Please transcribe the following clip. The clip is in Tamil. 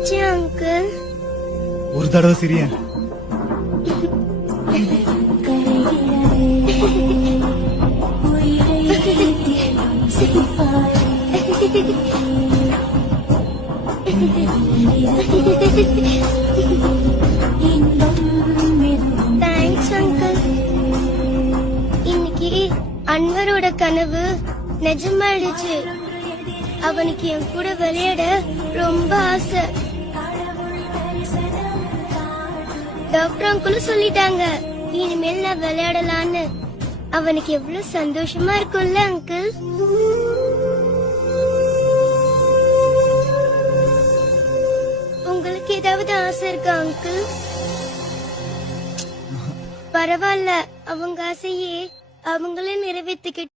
என்னாச்சு அங்கிள்? ஒரு தடவை சிரியன். Thanks uncle. இன்னைக்கு அன்வரோட கனவு நிஜமாயிடுச்சு. அவனுக்கு என் கூட விளையாட ரொம்ப ஆசை. டாக்டர் அங்கிளும் சொல்லிட்டாங்க இனிமேல் நான் விளையாடலான்னு. அவனுக்கு எவ்வளவு சந்தோஷமா இருக்கும்ல அங்கிள். உங்களுக்கு ஏதாவது ஆசை இருக்கா அங்கிள்? பரவாயில்ல, அவங்க ஆசையே அவங்களே நிறைவேற்றிக்கிட்டு